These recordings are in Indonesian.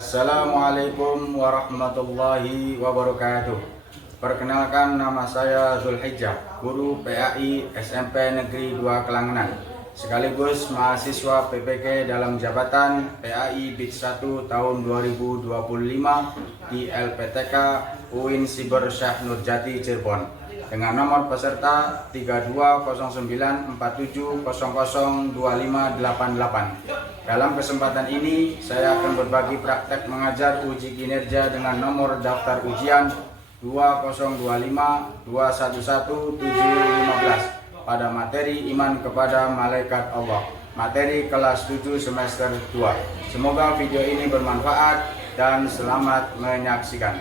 Assalamualaikum warahmatullahi wabarakatuh. Perkenalkan, nama saya Zulhijjah, guru PAI SMP Negeri 2 Kelangenan, sekaligus mahasiswa PPK dalam jabatan PAI BID 1 tahun 2025 di LPTK UIN Siber Syekh Nurjati Cirebon, dengan nomor peserta 320947002588. Dalam kesempatan ini, saya akan berbagi praktek mengajar uji kinerja dengan nomor daftar ujian 2052111715 pada materi iman kepada malaikat Allah, materi kelas 7 semester 2. Semoga video ini bermanfaat dan selamat menyaksikan.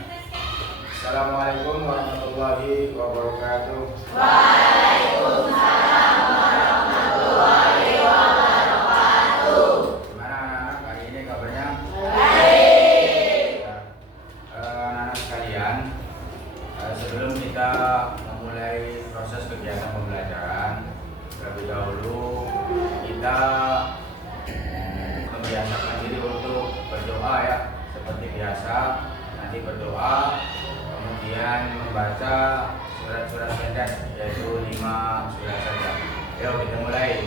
Assalamualaikum warahmatullahi wabarakatuh. Waalaikumsalam warahmatullahi wabarakatuh. Gimana anak-anak, hari ini kabarnya? Baik. Anak-anak sekalian, sebelum kita memulai proses kegiatan pembelajaran, terlebih dahulu kita membiasakan diri untuk berdoa ya, seperti biasa. Nanti berdoa, kemudian membaca surat-surat pendek, yaitu 5 surat saja. Yuk kita mulai.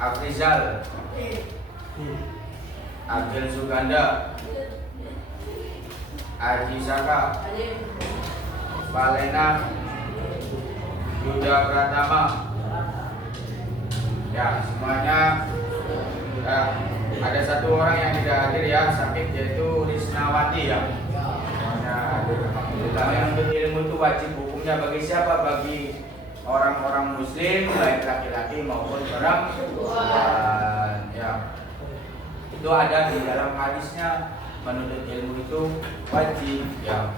Afrizal, Abdul Suganda, Aji Saka, Valena, Yuda Pratama. Ya, semuanya. Ada satu orang yang tidak hadir ya, sakit, yaitu Risnawati ya. Semuanya hadir. Alhamdulillah. Menuntut ilmu itu wajib hukumnya bagi siapa? Bagi orang-orang muslim, baik laki-laki maupun perempuan. Ya, itu ada di dalam hadisnya, menuntut ilmu itu wajib ya.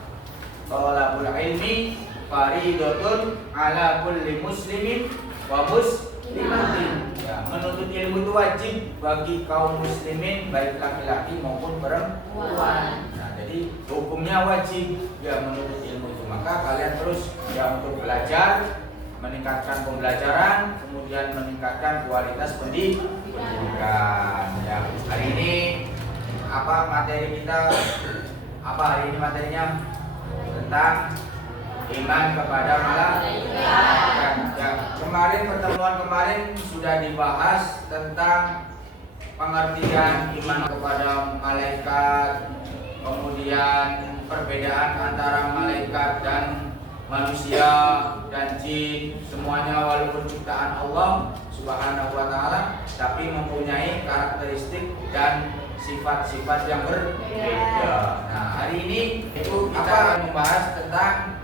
Thalabul ilmi faridatun ala kulli muslimin wa muslimatin. Ya, menuntut ilmu itu wajib bagi kaum muslimin, baik laki-laki maupun perempuan. Nah, jadi hukumnya wajib ya menuntut ilmu itu. Maka kalian terus ya untuk belajar, meningkatkan pembelajaran, kemudian meningkatkan kualitas pendidikan. Ya, hari ini apa materi kita? Apa hari ini materinya? Tentang iman kepada malaikat. Ya, kemarin pertemuan kemarin sudah dibahas tentang pengertian iman kepada malaikat, kemudian perbedaan antara malaikat dan manusia dan jin, semuanya walaupun ciptaan Allah Subhanahu wa taala, tapi mempunyai karakteristik dan sifat-sifat yang berbeda. Nah, hari ini itu kita akan membahas tentang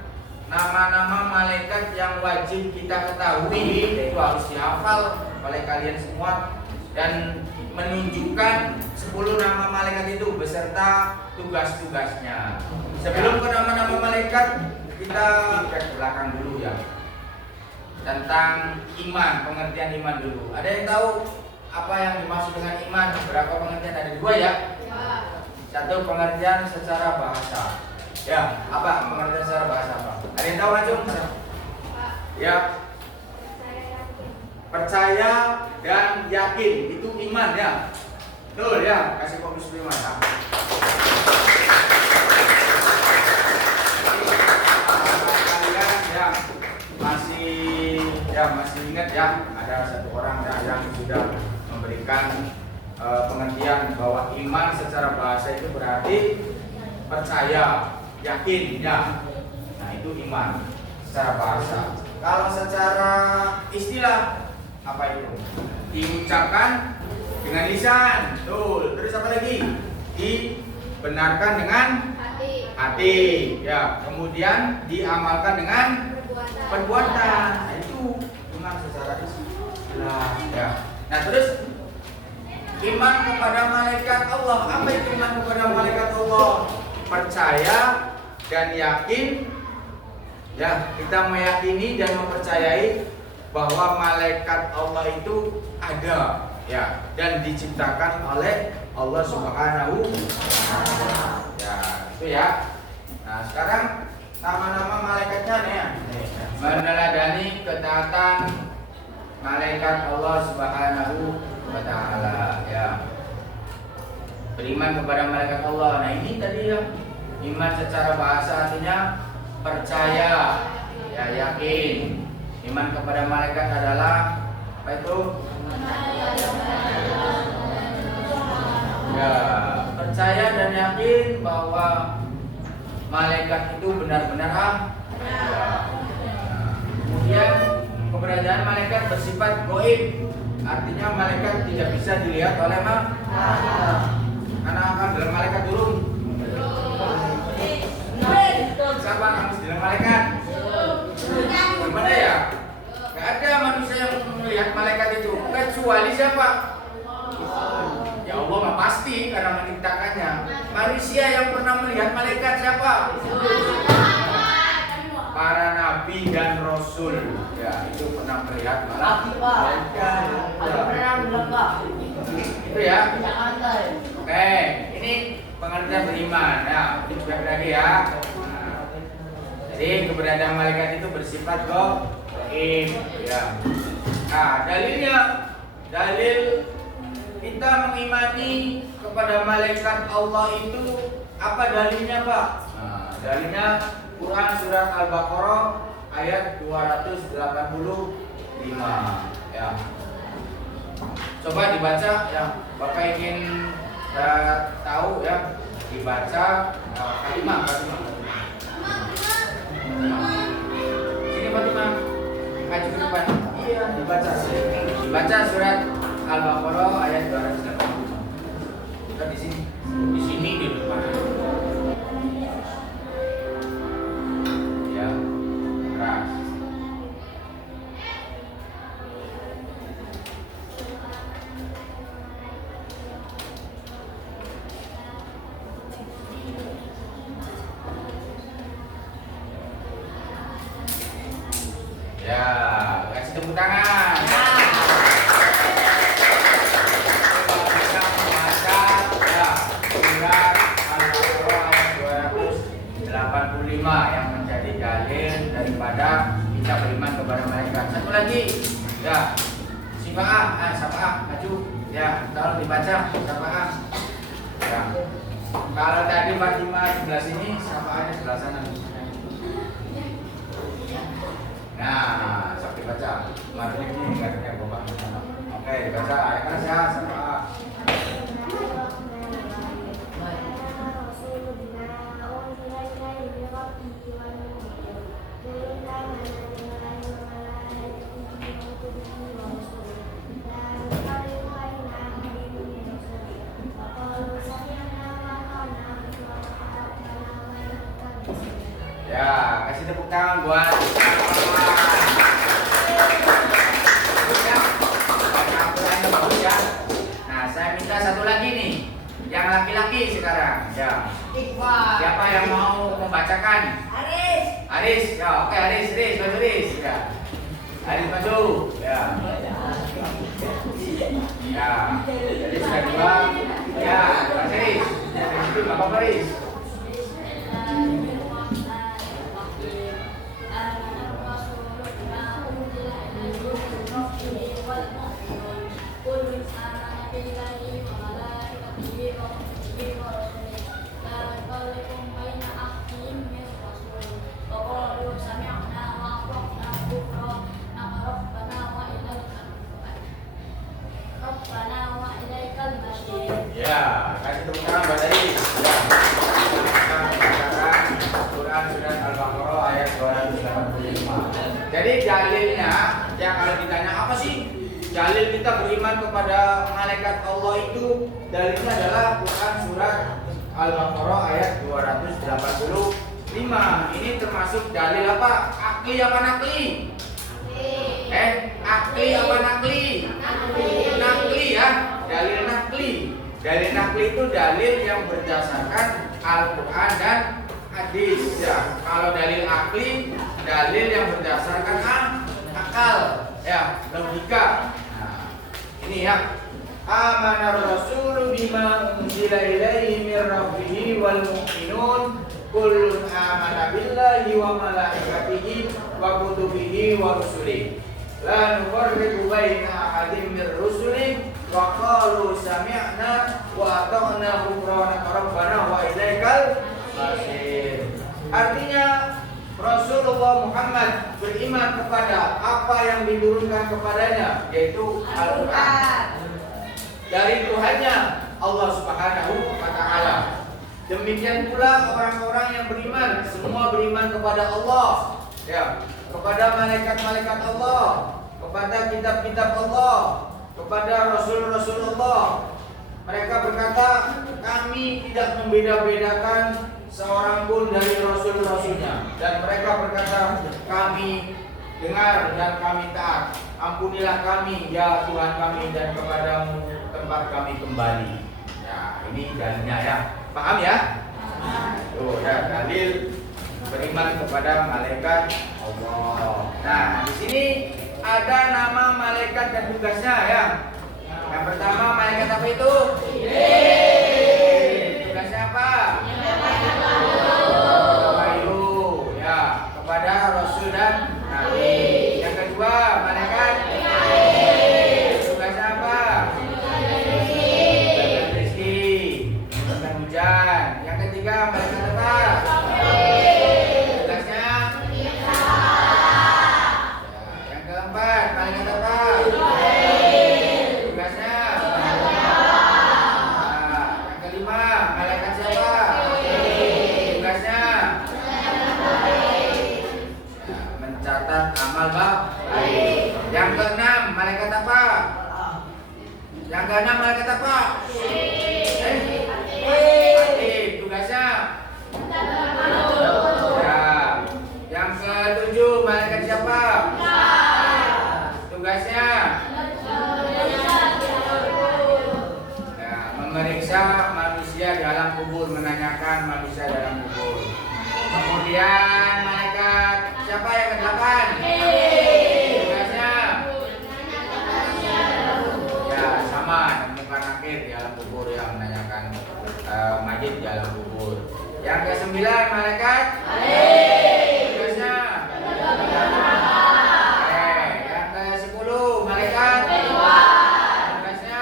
nama-nama malaikat yang wajib kita ketahui, itu harus dihafal oleh kalian semua, dan menunjukkan 10 nama malaikat itu beserta tugas-tugasnya. Sebelum ke nama-nama malaikat, kita cek belakang dulu ya, tentang iman, pengertian iman dulu. Ada yang tahu apa yang dimaksud dengan iman? Berapa pengertian? Ada 2 ya. Satu, pengertian secara bahasa. Ya, apa pengertian secara bahasa apa? Ada yang tahu langsung? Ya. Percaya dan yakin itu iman ya. Betul ya, kasih fokus iman. Nah. Kalian masih ingat ya, ada satu orang yang sudah memberikan pengertian bahwa iman secara bahasa itu berarti percaya, yakin ya. Nah, itu iman secara bahasa. Kalau secara istilah apa itu? Diucapkan dengan lisan. Betul. Terus apa lagi? Dibenarkan dengan hati. Ya. Kemudian diamalkan dengan perbuatan. Nah, itu iman secara istilah. Ya. Nah, terus iman kepada malaikat Allah. Apa itu iman kepada malaikat Allah? Percaya dan yakin. Ya, kita meyakini dan mempercayai bahwa malaikat Allah itu ada, ya, dan diciptakan oleh Allah Subhanahu wa Ta'ala. Ya, itu ya. Nah, sekarang nama-nama malaikatnya nih ya. Meneladani ketaatan malaikat Allah Subhanahu wa Ta'ala, ya. Beriman kepada malaikat Allah. Nah, ini tadi ya, iman secara bahasa artinya percaya, ya, yakin. Iman kepada malaikat adalah apa itu? Ya, percaya dan yakin bahwa malaikat itu benar-benar ada. Kemudian keberadaan malaikat bersifat gaib, artinya malaikat tidak bisa dilihat oleh mata. Karena akan dalam malaikat turun. Siapa harus dalam malaikat? Gimana ya? Gak ada manusia yang melihat malaikat itu kecuali siapa? Ya Allah mah pasti karena menciptakannya. Manusia yang pernah melihat malaikat siapa? Para nabi dan rasul. Ya, itu pernah melihat malaikat. Itu ya. Oke, ini pengertian beriman. Ya, ini lagi ya. Jadi keberadaan malaikat itu bersifat gaib, ya. Nah, dalil kita mengimani kepada malaikat Allah itu apa dalilnya, Pak? Nah, dalilnya Quran surat Al-Baqarah ayat 285, ya. Coba dibaca, ya. Bapak ingin tahu ya, dibaca kalimat. Sini Fatimah, maju ke depan. Iya, dibaca surat Al-Baqarah ayat 285. Kita di sini di depan. Ya, keras. Ya, kasih tepuk tangan. Kita membaca ya, surat Al-Baqarah ayat 285 yang menjadi dalil daripada kita beriman kepada malaikat. Satu lagi, ya, Syafaat, maju. Ya, tolong dibaca Syafaat. Ya. Kalau tadi Fatimah sebelah sini, Syafaatnya sebelah sana. Nah, sampai baca. Mari ini katanya Bapak. Oke, dibaca ayat ya sama. Ya, kasih tepuk tangan buat Nah, saya minta satu lagi nih, yang laki-laki sekarang. Ya. Siapa yang mau membacakan? Aris. Ya, oke Aris, maju Aris. Ya. Aris maju. Ya. Ya. Jadi sudah dua. Ya, Aris. Itu nggak apa-apa, Riz. Ya, kasih tepuk tangan buat Riz. Ya. Kita membacakan Quran surat Al-Baqarah ayat 285. Jadi dalilnya, yang kalau ditanya apa sih dalil kita beriman kepada malaikat Allah itu, dalilnya adalah Quran surat Al-Baqarah ayat 285. Ini termasuk dalil apa? Akli apa nakli? Akli apa nakli? Nakli ya, dalil nakli. Dalil nakli itu dalil yang berdasarkan Al-Quran dan hadis ya. Kalau dalil akli, dalil yang berdasarkan akal ya, logika. Nah, ini ya. Amanar Rasul bima unzila ilaihi min rabbih wal mu'minun kullun amana billahi wa malaikatihi wa kutubihi wa rusulihi la nufarriqu baina ahadin min rusulihi wa qalu sami'na wa ata'na ghufranaka rabbana wa ilaikal masir. Artinya Rasulullah Muhammad beriman kepada apa yang diturunkan kepadanya, yaitu Al-Quran dari Tuhannya Allah Subhanahu wa Ta'ala. Demikian pula orang-orang yang beriman, semua beriman kepada Allah ya, kepada malaikat-malaikat Allah, kepada kitab-kitab Allah, kepada Rasul-Rasul Allah. Mereka berkata, kami tidak membeda-bedakan seorang pun dari Rasul-Rasulnya. Dan mereka berkata, kami dengar dan kami taat. Ampunilah kami ya Tuhan kami, dan kepadamu tempat kami kembali. Ya, ini dalilnya ya. Paham ya? Tuh ya, dalil beriman kepada malaikat Allah. Nah, di sini ada nama malaikat dan tugasnya ya. Yang pertama, malaikat apa itu? Tugasnya apa? Wahyu ya, kepada Rasul dan Nabi. Yang kedua, malaikat tugasnya apa? Memberikan rezeki, memberikan hujan. Yang ketiga, malaikat apa? Tugasnya yang keempat, malaikat apa? Tugasnya yang kelima, malaikat siapa? Tugasnya mencatat amal baik. Yang keenam, malaikat apa? Yang keenam, malaikat apa? Tugasnya ya. Yang ketujuh, malaikat siapa? Tugasnya ya, memeriksa manusia dalam kubur, menanyakan manusia dalam kubur. Kemudian malaikat siapa yang kedelapan? Tugasnya ya sama, menemukan nakir di dalam kubur, yang menanyakan mayit di dalam kubur. Yang kesembilan, malaikat tugasnya yang ke-10, malaikat tugasnya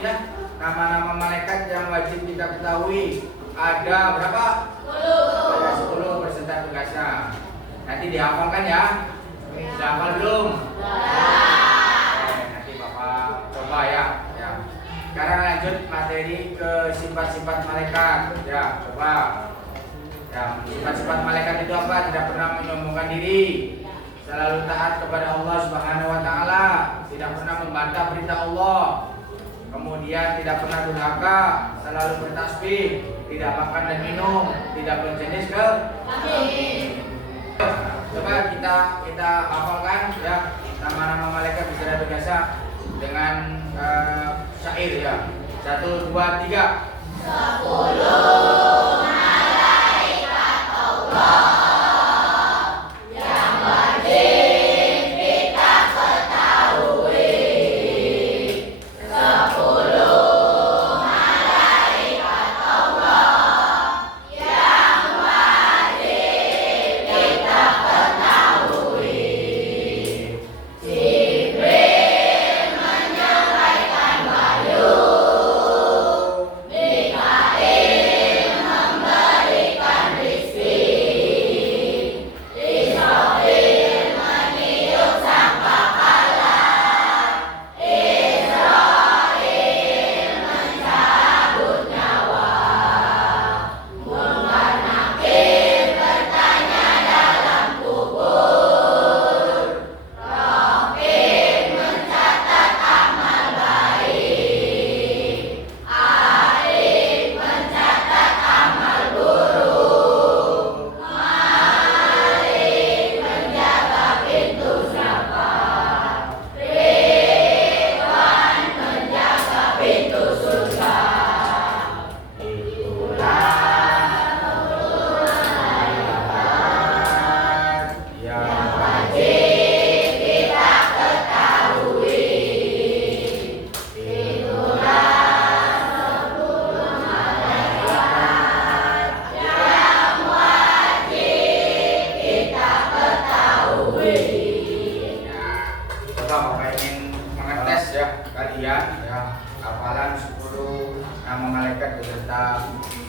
ya, nama-nama malaikat yang wajib kita ketahui ada berapa? 10 beserta tugasnya. Nanti dihafalkan ya. Sudah hafal belum? Nanti Bapak coba ya. Sekarang lanjut materi ke sifat-sifat malaikat. Ya, coba. Ya, sifat-sifat malaikat itu apa? Tidak pernah menyombongkan diri, selalu taat kepada Allah Subhanahu wa Ta'ala, tidak pernah membantah perintah Allah, kemudian tidak pernah durhaka, selalu bertasbih, tidak makan dan minum, tidak berjenis ke coba kita hafalkan ya nama-nama malaikat beserta tugasnya dengan syair ya. 1, 2, 3. 10 malaikat Allah yang wajib kita ketahui. 10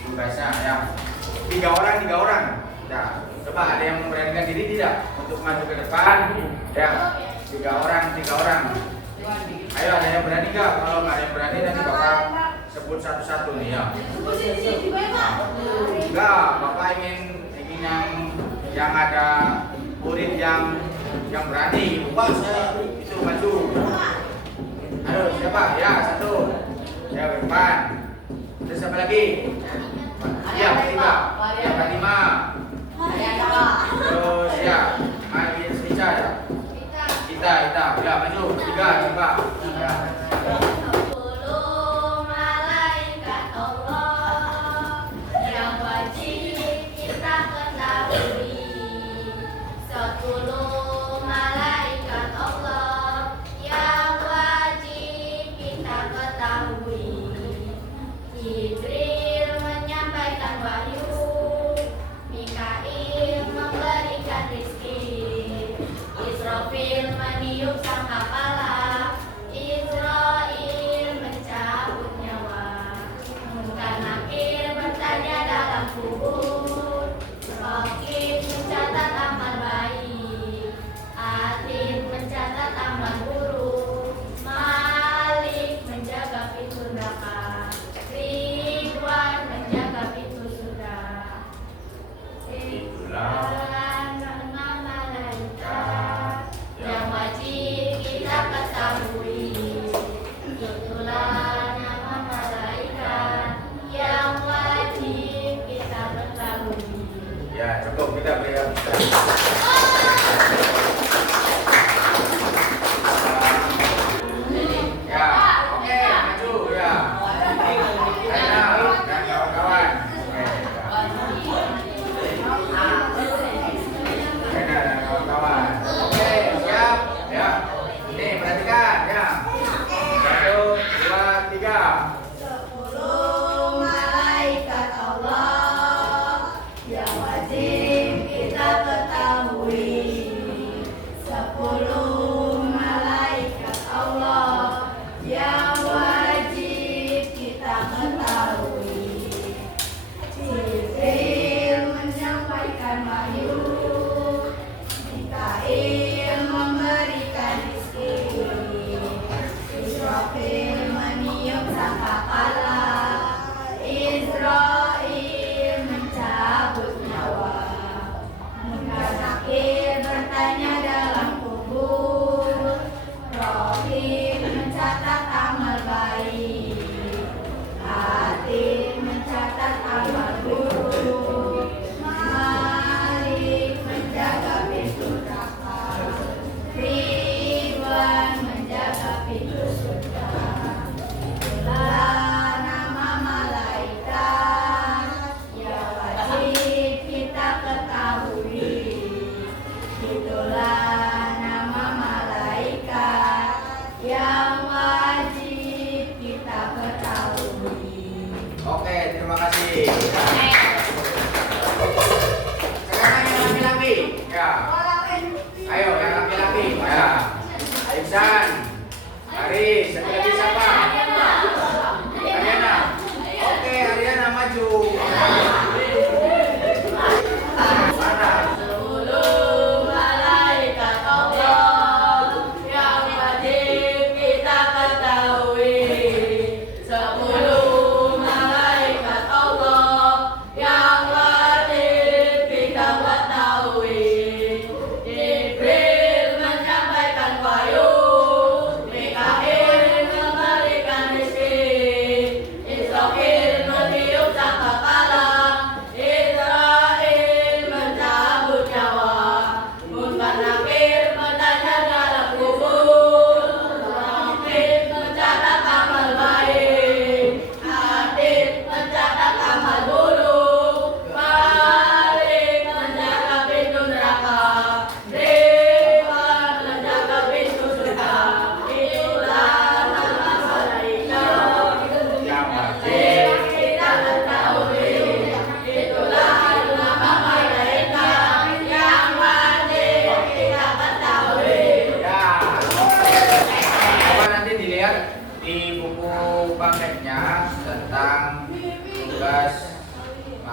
tugasnya ya. Tiga orang. Nah, coba ada yang memberanikan diri tidak untuk maju ke depan? Ya, tiga orang. Ayo, ada yang berani nggak? Kalau nggak ada yang berani nanti bakal sebut satu-satu nih ya. Enggak, Bapak ingin yang ada murid yang berani. Bapak saya itu maju. Ayo, siapa? Ya, satu. Ya, depan. Terus siapa lagi? Ya, ketiga. Ya, kelima. Terus ya, Maria Srica ya. Kita. Ya, maju. Tiga, coba. Ya. Sepuluh malaikat Allah yang wajib kita ketahui. 10 malaikat Allah yang wajib kita ketahui. Jibril menyampaikan wahyu, Mikail memberikan rizki, Israfil meniup sangkakala, Israil mencabut nyawa, Munkar Nakir bertanya dalam kubur, Raqib mencatat amal baik, Atid mencatat amal buruk, Malik menjaga pintu neraka, Ridwan menjaga pintu surga. Itulah nama malaikat yang wajib kita ketahui. Itulah nama malaikat yang wajib kita ketahui. Ya, cukup kita beri ya, oke, maju ya. Aina dan kawan-kawan. Aina dan kawan-kawan. Oke, siap. Ya. Ini perhatikan ya. 1, 2, 3. 10 malaikat Allah yang wajib kita ketahui. 10 malaikat Allah yang wajib kita ketahui. Jibril menyampaikan wahyu, Mikail memberikan rizki, Israfil meniup sangkakala, Israil mencabut nyawa, Munkar Nakir bertanya dalam kubur, Raqib mencatat amal baik, Atid mencatat amal buruk, Malik menjaga pintu neraka, Ridwan menjaga pintu surga. Itulah nama malaikat yang wajib kita ketahui. Itulah nama malaikat yang wajib kita ketahui. Oke, terima kasih. Sekarang yang laki-laki. Ya. Ayo, yang laki-laki. Ya. Iksan. Haris. Satu lagi siapa? Ariana. Oke, Ariana maju. Mana? 10 malaikat Allah yang wajib kita ketahui. 10 malaikat Allah yang wajib kita ketahui. Jibril menyampaikan wahyu,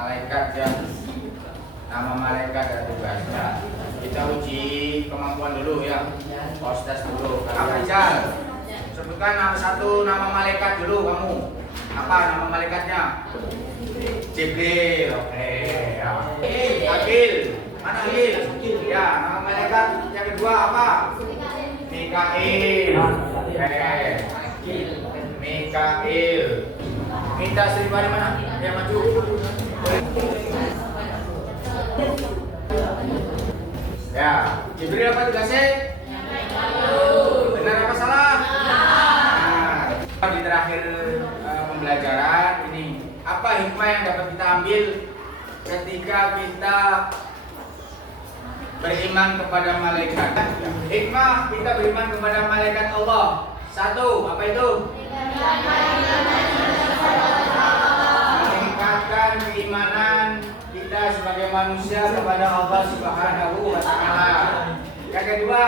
malaikat ya. Nama malaikat dan tugasnya. Kita uji kemampuan dulu ya. Postas dulu. Apa Rizal? Sebutkan satu nama malaikat dulu kamu. Apa nama malaikatnya? Jibril. Oke. Ya. Akil. Mana Akil? Ya, nama malaikat yang kedua apa? Mikail. Mikail. Minta Sri Mari mana? Dia maju. Ya, Jibril apa tugasnya? Benar apa salah? Nah, di terakhir pembelajaran ini, apa hikmah yang dapat kita ambil ketika kita beriman kepada malaikat? Hikmah kita beriman kepada malaikat Allah. Satu, apa itu? Meningkatkan keimanan kita sebagai manusia kepada Allah Subhanahu wa Ta'ala. Yang kedua,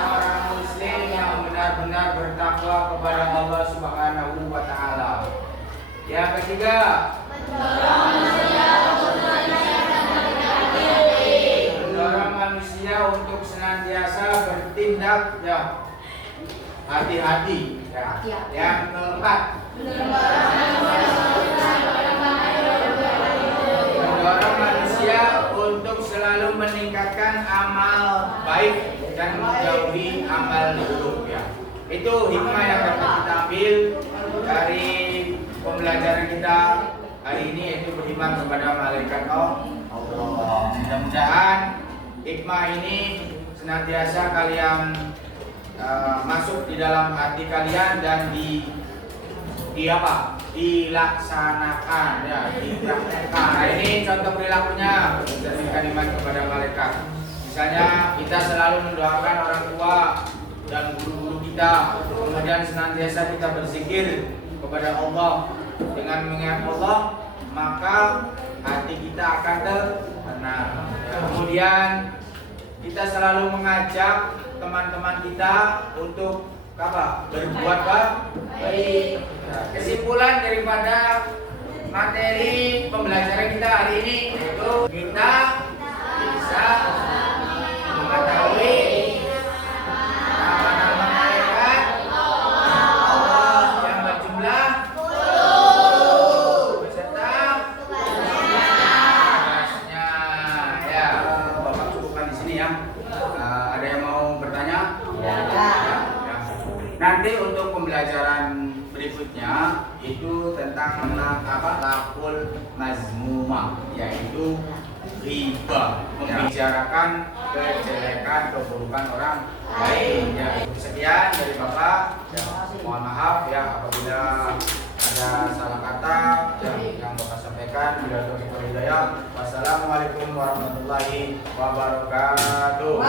seorang muslim yang benar-benar bertakwa kepada Allah Subhanahu wa Ta'ala. Yang ketiga, mendorong manusia untuk senantiasa bertindak ya hati-hati ya. Yang keempat, mendorong manusia untuk selalu meningkatkan amal baik dan menjauhi amal buruk ya. Itu hikmah yang dapat kita ambil dari pembelajaran kita hari ini, yaitu beriman kepada malaikat Allah. Mudah-mudahan hikmah ini senantiasa kalian masuk di dalam hati kalian dan dilaksanakan ya, dipraktekkan. Nah, ini contoh perilakunya mencerminkan iman kepada malaikat. Misalnya kita selalu mendoakan orang tua dan guru-guru kita, kemudian senantiasa kita berzikir kepada Allah. Dengan mengingat Allah, maka hati kita akan tenang. Kemudian kita selalu mengajak teman-teman kita untuk apa? Berbuat baik. Kesimpulan daripada materi pembelajaran kita hari ini itu kita bisa mengetahui nama-nama malaikat Allah yang berjumlah 10 beserta tugasnya. Ya, Bapak cukupkan di sini ya. Ada yang mau bertanya? Ya. Nanti untuk pembelajaran berikutnya itu tentang laful mazmumah, yaitu riba, membicarakan kejelekan keburukan orang lain. Ya, sekian dari Bapak. Ya, mohon maaf ya apabila ada salah kata yang Bapak sampaikan. Bila taufiq wal hidayah. Wassalamualaikum warahmatullahi wabarakatuh.